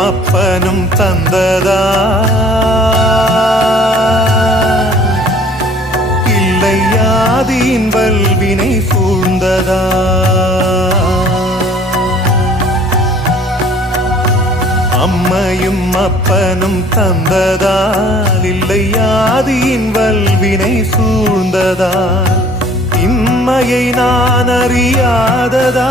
அப்பனும் தந்ததா? இல்லை ஆதியின் வல்வினை சூழ்ந்ததா? அம்மையும் அப்பனும் தந்ததால் இல்லை ஆதியின் வல்வினை சூழ்ந்ததால் இம்மையை நான் அறியாததா?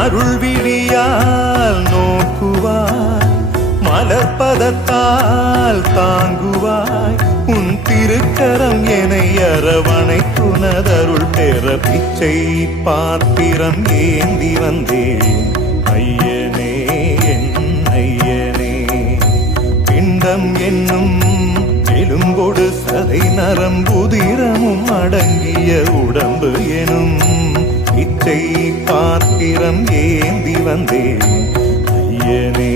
அருள் விழியால் நோக்குவாய் மலர்பதத்தால் தாங்குவாய். உன் திருக்கரம் என்னை அரவணை துணதருள் பெற பிச்சை பாத்திரம் ஏந்தி வந்தேன். ஐயனே என் ஐயனே பிண்டம் என்னும் எலும்பொடு சதை நரம்புதிரமும் அடங்கிய உடம்பு எனும் இச்சை பாத்திரம் ஏந்தி வந்தேன். ஐயனே